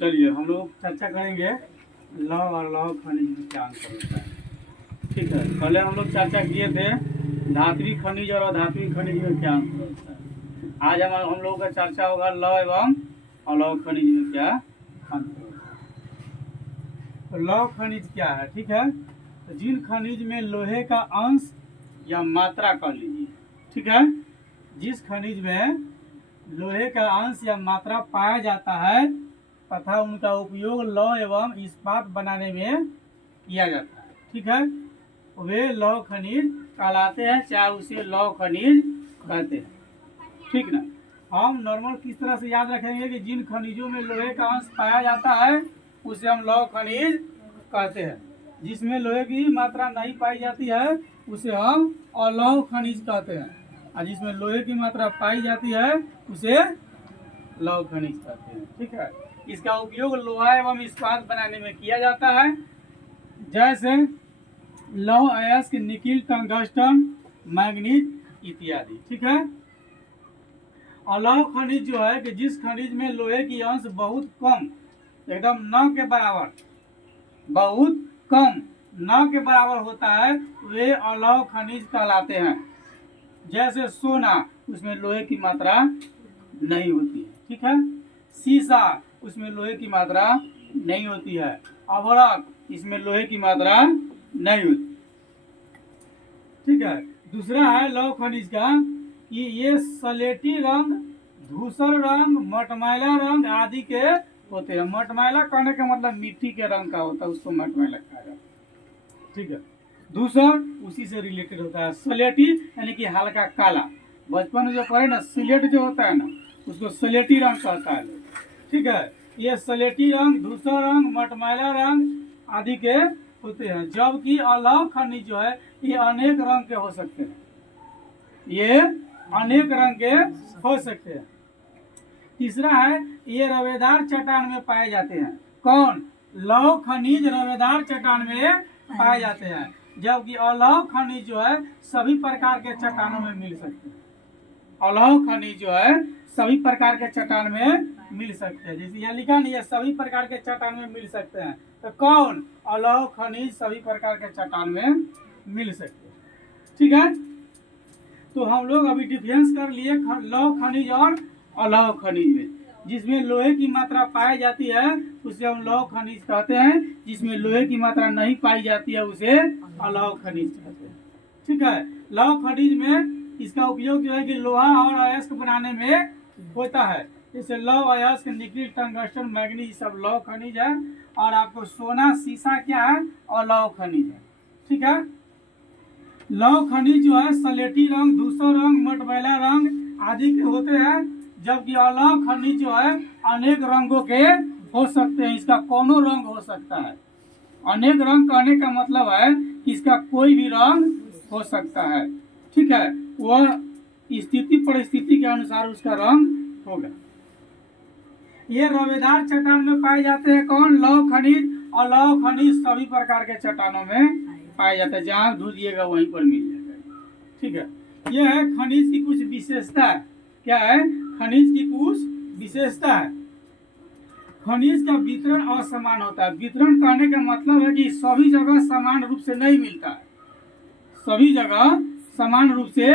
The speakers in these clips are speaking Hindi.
चलिए हम लोग चर्चा करेंगे लौह और लौह खनिज में क्या अंतर होता है। ठीक है, पहले हम लोग चर्चा किए थे धात्विक खनिज और अधात्विक खनिज में क्या अंतर होता है। आज हम लोगों का चर्चा होगा लौह एवं अलौह खनिज में क्या अंतर होता है। तो लौह खनिज क्या है, ठीक है, तो जिन खनिज में लोहे का अंश या मात्रा कर लीजिए, ठीक है, जिस खनिज में लोहे का अंश या मात्रा पाया जाता है तथा उनका उपयोग लौह एवं इस्पात बनाने में किया जाता है, ठीक है, वे लौह खनिज कहलाते हैं, चाहे उसे लौह खनिज कहते हैं। ठीक ना, हम नॉर्मल किस तरह से याद रखेंगे कि जिन खनिजों में लोहे का अंश पाया जाता है उसे हम लौह खनिज कहते हैं, जिसमें लोहे की मात्रा नहीं पाई जाती है उसे हम अलौह खनिज कहते हैं, और जिसमें लोहे की मात्रा पाई जाती है उसे लौह खनिज कहते हैं। ठीक है, इसका उपयोग लोहा एवं इस्पात बनाने में किया जाता है, जैसे लौह अयस्क, निकिल, टंगस्टन, मैग्नीज इत्यादि। ठीक है, अलौह खनिज जो है कि जिस खनिज में लोहे की अंश बहुत कम, एकदम न के बराबर, बहुत कम न के बराबर होता है, वे अलौह खनिज कहलाते हैं। जैसे सोना, उसमें लोहे की मात्रा नहीं होती है। ठीक है, शीशा, उसमें लोहे की मात्रा नहीं होती है। अभ्रक, इसमें लोहे की मात्रा नहीं होती। ठीक है, दूसरा है लौह खनिज का कि ये सलेटी रंग, धूसर रंग, मटमैला रंग आदि के होते हैं। मटमैला कहने का मतलब मिट्टी के रंग का होता है, उसको मटमैला कहा जाता है। ठीक है, धूसर उसी से रिलेटेड होता है। सलेटी यानी कि हल्का काला, बचपन में जो पढ़े ना, स्लेट जो होता है ना, उसको सलेटी रंग कहता है। ठीक है, ये सलेटी रंग, धूसर रंग, मटमैला रंग आदि के होते हैं। जबकि अलौह खनिज जो है ये अनेक रंग के हो सकते हैं, ये अनेक रंग के हो सकते हैं। तीसरा है ये रवेदार चट्टान में पाए जाते हैं। कौन? लौह खनिज रवेदार चट्टान में पाए जाते हैं, जबकि अलौह खनिज जो है सभी प्रकार के चट्टानों में मिल सकते हैं। अलौह खनिज जो है सभी प्रकार के चट्टान में मिल सकते हैं, जैसे यहाँ लिखा नहीं है सभी प्रकार के चट्टान में मिल सकते हैं, तो कौन? अलौह खनिज सभी प्रकार के चट्टान में मिल सकते हैं। ठीक है, तो हम लोग अभी डिफरेंस कर लिए लौह खनिज और अलौह खनिज में। जिसमें लोहे की मात्रा पाई जाती है उसे हम लौह खनिज कहते हैं, जिसमें लोहे की मात्रा नहीं पाई जाती है उसे अलौह खनिज कहते हैं। ठीक है, लौह खनिज में इसका उपयोग जो है कि लोहा और अयस्क बनाने में होता है, जैसे लौह, अयस्क, निकिल, टंगस्टन, मैग्नीज सब लौह खनिज है। और आपको सोना, शीशा क्या है? अलौह खनिज है। ठीक है, लौह खनिज जो है सलेटी रंग, धूसर रंग, मटमैला रंग आदि के होते हैं, जबकि अलौह खनिज जो है अनेक रंगों के हो सकते हैं। इसका कोनो रंग हो सकता है। अनेक रंग कहने का मतलब है कि इसका कोई भी रंग हो सकता है। ठीक है, वह स्थिति परिस्थिति के अनुसार उसका रंग होगा। ये रवेदार चट्टान में पाए जाते हैं। कौन? लौह खनिज। अलौह खनिज सभी प्रकार के चट्टानों में पाया जाता है, जहाँ ढूंढिएगा वहीं पर मिल जाएगा। ठीक है, यह है खनिज की कुछ विशेषता। क्या है? खनिज की कुछ विशेषता है। खनिज का वितरण असमान होता है। वितरण कहने का मतलब है कि सभी जगह समान रूप से नहीं मिलता है, सभी जगह समान रूप से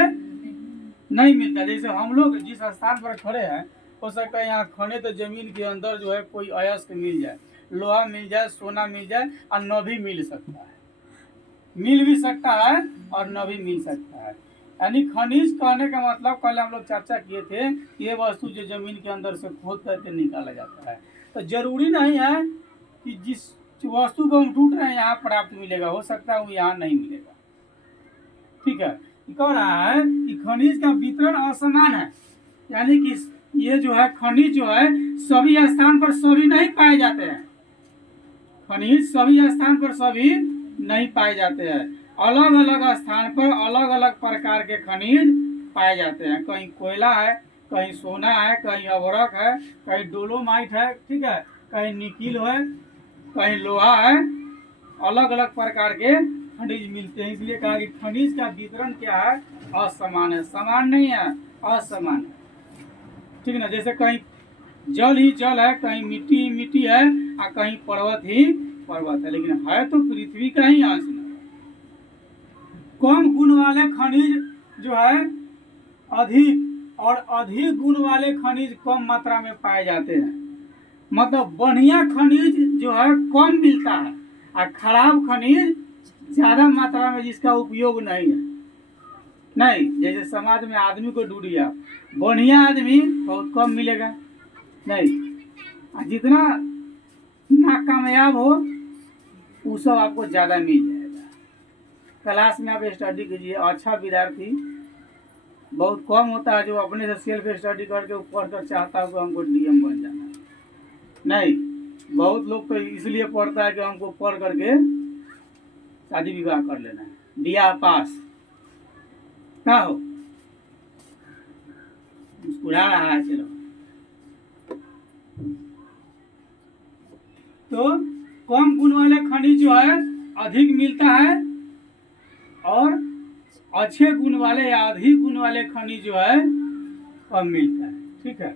नहीं मिलता। जैसे हम लोग जिस स्थान पर खड़े हैं, हो सकता है यहाँ खड़े तो जमीन के अंदर जो है कोई अयस्क मिल जाए, लोहा मिल जाए, सोना मिल जाए, और न भी मिल सकता है, मिल भी सकता है और न भी मिल सकता है। यानी खनिज कहने का मतलब कल हम लोग चर्चा किए थे, ये वस्तु जो जमीन के अंदर से खोद करके निकाला जाता है। तो जरूरी नहीं है कि जिस वस्तु को हम ढूंढ रहे हैं यहाँ प्राप्त मिलेगा, हो सकता है वो यहाँ नहीं मिलेगा। ठीक है, कह रहा है कि खनिज का वितरण असमान है, यानी कि ये जो है खनिज जो है सभी स्थान पर सभी नहीं पाए जाते हैं। खनिज सभी स्थान पर सभी नहीं पाए जाते हैं। अलग अलग स्थान पर अलग अलग प्रकार के खनिज पाए जाते हैं। कहीं कोयला है, कहीं सोना है, कहीं अभ्रक है, कहीं डोलोमाइट है। ठीक है, कहीं निकिल है, कहीं लोहा है। अलग अलग प्रकार के खनिज मिलते हैं, इसलिए कहा कि खनिज का वितरण क्या है? असमान है। समान नहीं है, असमान है। ठीक है ना, जैसे कहीं जल ही जल है, कहीं मिट्टी ही मिट्टी है और कहीं पर्वत ही पर्वत है, लेकिन है तो पृथ्वी का ही अंश न। कम गुण वाले खनिज जो है अधिक, और अधिक गुण वाले खनिज कम मात्रा में पाए जाते हैं। मतलब बढ़िया खनिज जो है कम मिलता है और खराब खनिज ज्यादा मात्रा में जिसका उपयोग नहीं है। नहीं, जैसे समाज में आदमी को ढूंढिए आप, बढ़िया आदमी बहुत कम मिलेगा, नहीं, जितना नाकामयाब हो वो सब आपको ज़्यादा मिल जाएगा। क्लास में आप स्टडी कीजिए, अच्छा विद्यार्थी बहुत कम होता है जो अपने से सेल्फ स्टडी करके पढ़ कर चाहता है कि हमको डीएम बन जाना। नहीं, बहुत लोग तो इसलिए पढ़ता है कि हमको पढ़ करके शादी विवाह कर लेना है, दिया पास क्या हो, मुस्कुरा रहा है। चलो, तो कम गुण वाले खनिज जो है अधिक मिलता है और अच्छे गुण वाले या अधिक गुण वाले खनिज जो है कम मिलता है। ठीक है।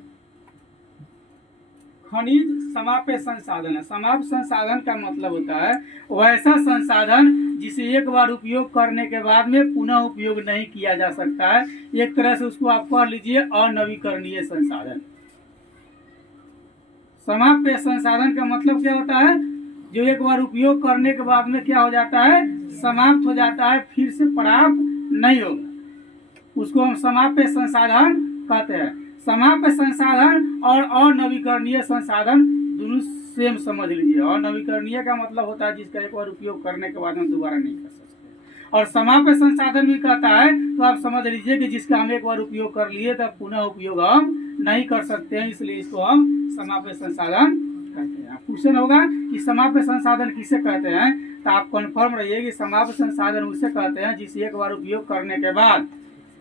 खनिज समाप्य संसाधन है। समाप्य संसाधन का मतलब होता है वैसा संसाधन जिसे एक बार उपयोग करने के बाद में पुनः उपयोग नहीं किया जा सकता है। एक तरह से उसको आप पढ़ लीजिए अनवीकरणीय संसाधन। समाप्य संसाधन का मतलब क्या होता है, जो एक बार उपयोग करने के बाद में क्या हो जाता है, समाप्त हो जाता है, फिर से प्राप्त नहीं होगा, उसको हम समाप्य संसाधन कहते हैं। समाप्य संसाधन और अनवीकरणीय संसाधन दोनों सेम समझ लीजिए। अनवीकरणीय का मतलब होता है जिसका एक बार उपयोग करने के बाद में दोबारा नहीं कर सकते, और समाप्य संसाधन भी कहता है तो आप समझ लीजिए कि जिसका हम एक बार उपयोग कर लिए तब पुनः उपयोग हम नहीं कर सकते हैं, इसलिए इसको हम समाप्य संसाधन कहते हैं। क्वेश्चन होगा कि समाप्य संसाधन किसे कहते हैं, तो आप कन्फर्म रहिए कि समाप्य संसाधन उसे कहते हैं जिसे एक बार उपयोग करने के बाद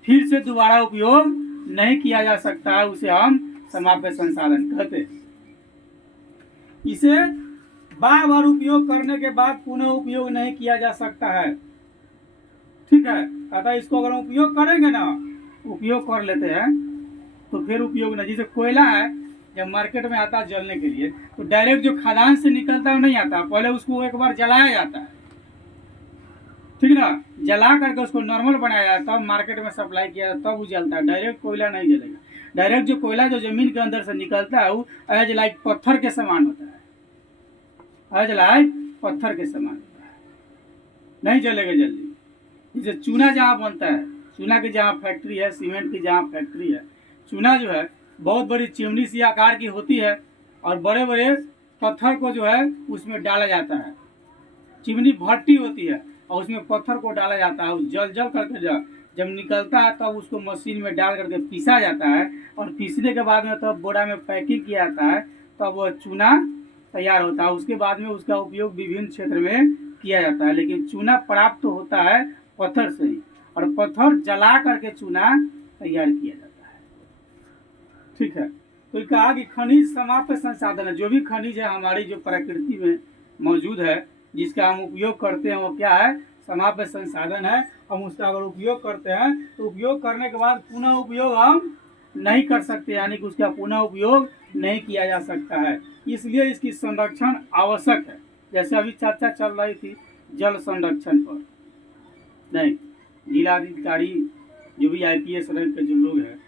फिर से दोबारा उपयोग नहीं किया जा सकता है, उसे हम समाप्य संसाधन कहते हैं। इसे बार बार उपयोग करने के बाद पुनः उपयोग नहीं किया जा सकता है। ठीक है, कहता है इसको अगर हम उपयोग करेंगे ना, उपयोग कर लेते हैं तो फिर उपयोग नहीं। जैसे कोयला है, जब मार्केट में आता है जलने के लिए तो डायरेक्ट जो खदान से निकलता है नहीं आता, पहले उसको एक बार जलाया जाता है, ठीक ना, जला करके उसको नॉर्मल बनाया जाता है, तब मार्केट में सप्लाई किया जाता है, तब वो जलता है। डायरेक्ट कोयला नहीं जलेगा। डायरेक्ट जो कोयला जो जमीन के अंदर से निकलता है वो एज लाइक पत्थर के समान होता है, एज लाइक पत्थर के समान होता है, नहीं जलेगा जल्दी। जैसे चूना जहाँ बनता है, चूना की जहाँ फैक्ट्री है, सीमेंट की जहाँ फैक्ट्री है, चूना जो है बहुत बड़ी चिमनी सी आकार की होती है और बड़े बड़े पत्थर को जो है उसमें डाला जाता है। चिमनी भट्टी होती है और उसमें पत्थर को डाला जाता है, जल जल करके जब निकलता है तब उसको मशीन में डाल करके पीसा जाता है, और पीसने के बाद में तब बोरा में पैकिंग किया जाता है, तब वह चूना तैयार होता है। उसके बाद में उसका उपयोग विभिन्न क्षेत्र में किया जाता है। लेकिन चूना प्राप्त तो होता है पत्थर से ही, और पत्थर जला करके चूना तैयार किया जाता है। ठीक है, तो कहा कि खनिज समाप्य संसाधन है। जो भी खनिज है हमारी जो प्रकृति में मौजूद है जिसका हम उपयोग करते हैं वो क्या है, समाप्य संसाधन है। हम उसका अगर उपयोग करते हैं तो उपयोग करने के बाद पुनः उपयोग हम नहीं कर सकते, यानी कि उसका पुनः उपयोग नहीं किया जा सकता है, इसलिए इसकी संरक्षण आवश्यक है। जैसे अभी चर्चा चल रही थी जल संरक्षण पर, नहीं, जिलाधिकारी जो भी IPS रैंक के जो लोग हैं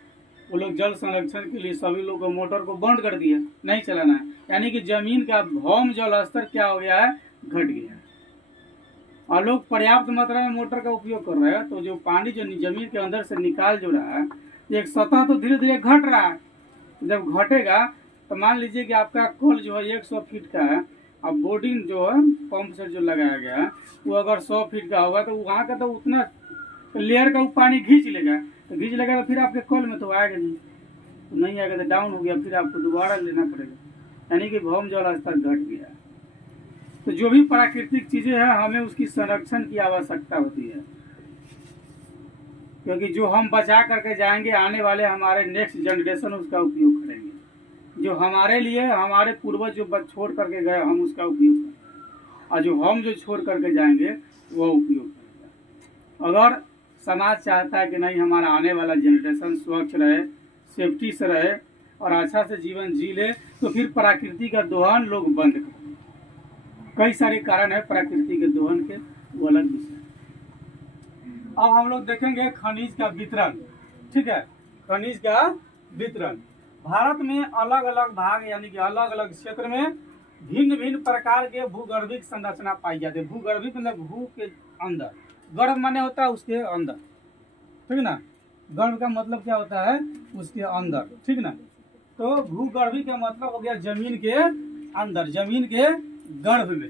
वो लोग जल संरक्षण के लिए सभी लोग मोटर को बंद कर दिए, नहीं चलाना है, यानी कि जमीन का भौम जल स्तर क्या हो गया है, घट गया है, और लोग पर्याप्त मात्रा में मोटर का उपयोग कर रहे हैं। तो जो पानी जो जमीन के अंदर से निकाल जो रहा है, एक सतह तो धीरे धीरे घट रहा है। जब घटेगा तो मान लीजिए कि आपका कल जो है 100 फीट का है, अब बोर्डिंग जो है पंप से जो लगाया गया है वो अगर 100 फीट का होगा तो वहाँ का तो उतना लेयर का वो पानी खींच लेगा, तो खींच लेगा तो फिर आपके कल में तो आएगा नहीं, तो नहीं आएगा तो डाउन हो गया, फिर आपको दोबारा लेना पड़ेगा, यानी कि भौम जल स्तर घट गया। तो जो भी प्राकृतिक चीज़ें हैं हमें उसकी संरक्षण की आवश्यकता होती है, क्योंकि जो हम बचा करके जाएंगे आने वाले हमारे नेक्स्ट जनरेशन उसका उपयोग करेंगे। जो हमारे लिए हमारे पूर्वज जो छोड़ करके गए हम उसका उपयोग करेंगे, और जो हम जो छोड़ करके जाएंगे वो उपयोग करेगा। अगर समाज चाहता है कि नहीं हमारा आने वाला जनरेशन स्वच्छ रहे, सेफ्टी से रहे, और अच्छा से जीवन जी ले, तो फिर प्रकृति का दोहन लोग बंद करें। कई सारे कारण है प्रकृति के दोहन के, वो अलग विषय। अब हम लोग देखेंगे खनिज का वितरण। ठीक है, खनिज का वितरण। भारत में अलग अलग भाग यानी कि अलग अलग क्षेत्र में भिन्न भिन्न प्रकार के भूगर्भिक संरचना पाई जाती है। भूगर्भिक मतलब भू के अंदर, गर्भ माने होता है उसके अंदर, ठीक ना। गर्भ का मतलब क्या होता है, उसके अंदर, ठीक ना। तो भूगर्भिक का मतलब हो गया जमीन के अंदर, जमीन के गर्भ में।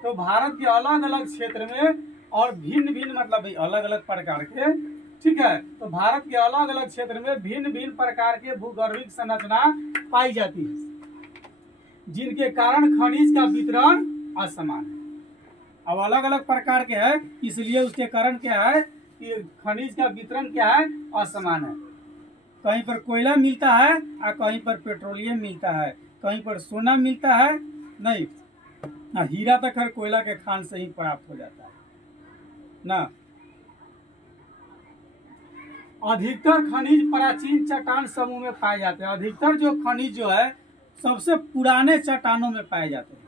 तो भारत के अलग अलग क्षेत्र में और भिन्न भिन्न मतलब अलग अलग प्रकार के, ठीक है। तो भारत के अलग अलग क्षेत्र में भिन्न भिन्न प्रकार के भूगर्भिक संरचना पाई जाती है, जिनके कारण खनिज का वितरण असमान है। अब अलग अलग प्रकार के है, इसलिए उसके कारण क्या है कि खनिज का वितरण क्या है, असमान है। कहीं पर कोयला मिलता है और कहीं पर पेट्रोलियम मिलता है, कहीं पर सोना मिलता है, नहीं हीरा तक हर कोयला के खान से ही प्राप्त हो जाता है ना। अधिकतर खनिज प्राचीन चट्टान समूह में पाए जाते हैं। अधिकतर जो खनिज जो है सबसे पुराने चट्टानों में पाए जाते हैं,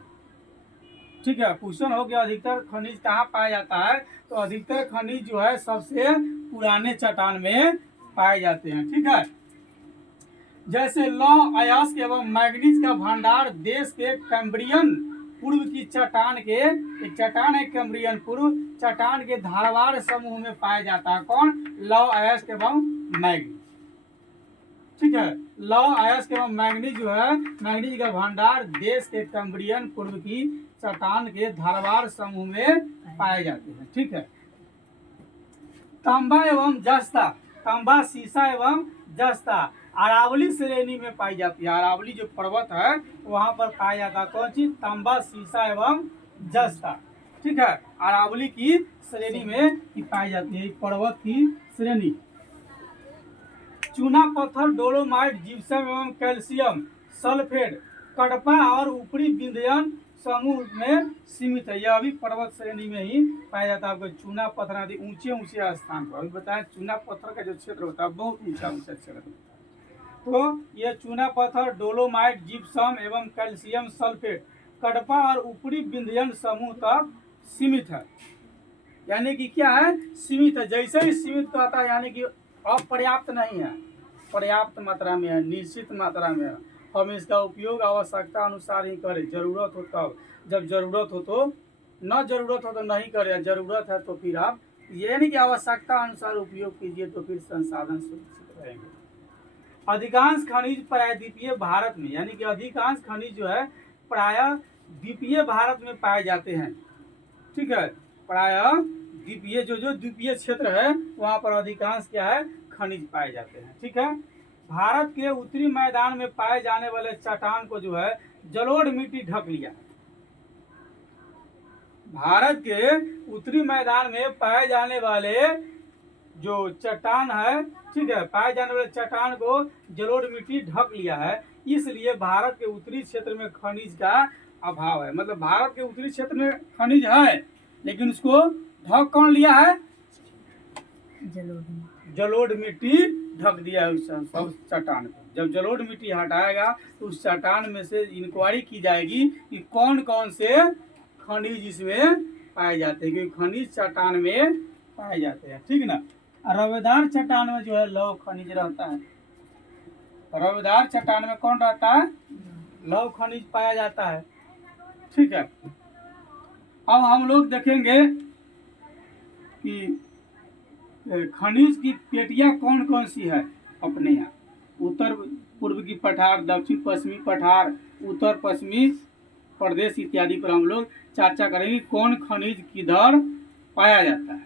ठीक है। क्वेश्चन हो गया अधिकतर खनिज कहाँ पाया जाता है, तो अधिकतर खनिज जो है सबसे पुराने चट्टान में पाए जाते हैं, ठीक है। जैसे लौह अयस्क एवं मैग्नीज का भंडार देश के कैम्ब्रियन पूर्व की चट्टान के, एक चट्टान है कैम्ब्रियन पूर्व, चट्टान के धारवाड़ समूह में पाया जाता है। कौन, लौह अयस्क एवं मैग्नीज, ठीक है। लौह अयस्क एवं मैग्नीज जो है, मैग्नीज का भंडार देश के कैम्ब्रियन पूर्व की चट्टान के धारवाड़ समूह में पाए जाते हैं, ठीक है। तांबा एवं जस्ता, तांबा सीसा एवं जस्ता अरावली श्रेणी में पाई जाती है। अरावली जो पर्वत है वहां पर पाया जाता है कौन चीज, तांबा सीसा एवं जस्ता, ठीक है। अरावली की श्रेणी में पाई जाती है, पर्वत की श्रेणी। चूना पत्थर, डोलोमाइट, जिप्सम एवं कैल्शियम सल्फेट कडपा और ऊपरी विंध्यन समूह में सीमित है। यह भी पर्वत श्रेणी में ही पाया जाता है। आपको चूना पत्थर आदि ऊंचे ऊंचे स्थान पर, अभी बताया चूना पत्थर का जो क्षेत्र होता है बहुत ऊंचा ऊंचा क्षेत्र होता है। तो यह चूना पत्थर, डोलोमाइट, जिप्सम एवं कैल्शियम सल्फेट कडपा और ऊपरी विंध्यन समूह तक सीमित है। यानी कि क्या है, सीमित है। जैसे ही सीमित कहता है यानी कि अपर्याप्त नहीं है, पर्याप्त मात्रा में है, निश्चित मात्रा में है। हम इसका उपयोग आवश्यकता अनुसार ही करें, जरूरत हो तब, जब जरूरत हो तो, न जरूरत हो तो नहीं करें, जरूरत है तो फिर आप ये नहीं कि आवश्यकता अनुसार उपयोग कीजिए, तो फिर संसाधन सुरक्षित रहेंगे। अधिकांश खनिज प्रायद्वीपीय भारत में, यानी कि अधिकांश खनिज जो है प्रायः द्वीपीय भारत में पाए जाते हैं, ठीक है। प्रायः द्वीपीय जो द्वीपीय क्षेत्र है वहां पर अधिकांश क्या है, खनिज पाए जाते हैं, ठीक है। भारत के उत्तरी मैदान में पाए जाने वाले चट्टान को जो है जलोढ़ मिट्टी ढक लिया है। भारत के उत्तरी मैदान में पाए जाने वाले जो चट्टान है, ठीक है, पाए जाने वाले चट्टान को जलोढ़ मिट्टी ढक लिया है। इसलिए भारत के उत्तरी क्षेत्र में खनिज का अभाव है। मतलब भारत के उत्तरी क्षेत्र में खनिज है लेकिन उसको ढक कौन लिया है, जलोढ़ मिट्टी ढक दिया है उस सब चट्टान को। जब जलोढ़ मिट्टी हटाएगा तो उस चट्टान में से इंक्वायरी की जाएगी कि कौन कौन से खनिज इसमें पाए जाते हैं, क्योंकि खनिज चट्टान में पाए जाते हैं, ठीक ना। रवेदार चट्टान में जो है लौह खनिज रहता है। रवेदार चट्टान में कौन रहता है, लौह खनिज पाया जाता है, ठीक है। अब हम लोग देखेंगे कि खनिज की पेटियां कौन कौन सी है अपने यहाँ। उत्तर पूर्व की पठार, दक्षिण पश्चिमी पठार, उत्तर पश्चिमी प्रदेश इत्यादि पर हम लोग चर्चा करेंगे कौन खनिज किधर पाया जाता है।